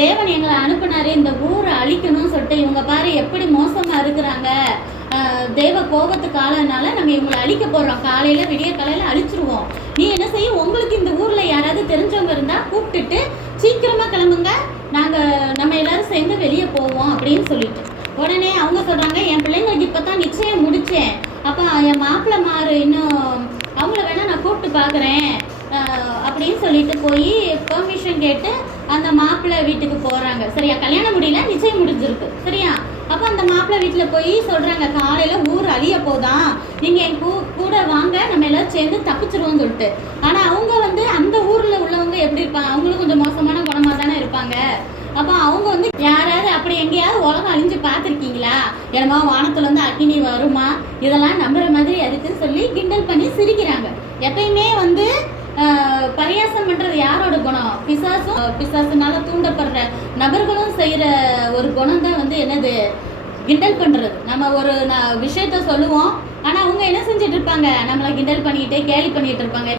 தேவன் எங்களை அனுப்புனாரு இந்த ஊரை அழிக்கணும்னு சொல்லிட்டு. இவங்க பாரு எப்படி மோசமாக இருக்கிறாங்க, தேவ கோபத்துக்கு ஆளனால நாங்கள் இவங்களை அழிக்க போடுறோம், காலையில் விடிய காலையில் அழிச்சிருவோம். நீ என்ன செய்ய, உங்களுக்கு இந்த ஊரில் யாராவது தெரிஞ்சவங்க இருந்தால் கூப்பிட்டுட்டு சீக்கிரமாக கிளம்புங்க, நம்ம எல்லாரும் சேர்ந்து வெளியே போவோம் அப்படின்னு சொல்லிட்டு. உடனே அவங்க சொல்கிறாங்க, என் பிள்ளைங்களுக்கு இப்போ தான் நிச்சயம் முடித்தேன், அப்போ என் மாப்பிள்ளை மாறு இன்னும் அவங்கள வேணால் நான் கூப்பிட்டு பார்க்குறேன் அப்படின்னு சொல்லிட்டு போய் பெர்மிஷன் கேட்டு அந்த மாப்பிள்ளை வீட்டுக்கு போகிறாங்க. சரியா, கல்யாணம் முடியல, நிச்சயம் முடிஞ்சிருக்கு. சரியா, அப்போ அந்த மாப்பிள்ளை வீட்டில் போய் சொல்கிறாங்க, காலையில் ஊர் அழிய போதான், நீங்கள் என் கூட வாங்க, நம்ம எல்லோரும் சேர்ந்து தப்பிச்சிருவோம்னு சொல்லிட்டு. ஆனால் அவங்க அந்த ஊரில் உள்ளவங்க எப்படி இருப்பாங்க, அவங்களும் கொஞ்சம் மோசமான குணமாக தானே இருப்பாங்க. அப்போ அவங்க யாராவது அப்படி எங்கேயாவது உலகம் அழிஞ்சு பார்த்துருக்கீங்களா, என்னமோ வானத்துலேருந்து அக்கினி வருமா, இதெல்லாம் நம்புற மாதிரி அதுக்குன்னு சொல்லி கிண்டல் பண்ணி சிரிக்கிறாங்க. எப்பயுமே பரியாசம் பண்ணுறது யாரோட குணம்? பிசாசுனால தூண்டப்படுற நபர்களும் செய்கிற ஒரு குணம் தான் என்னது, கிண்டல் பண்ணுறது. நம்ம ஒரு விஷயத்த சொல்லுவோம், ஆனால் அவங்க என்ன செஞ்சுட்டு இருப்பாங்க, நம்மளை கிண்டல் பண்ணிட்டு கேலி பண்ணிட்டு இருப்பாங்க.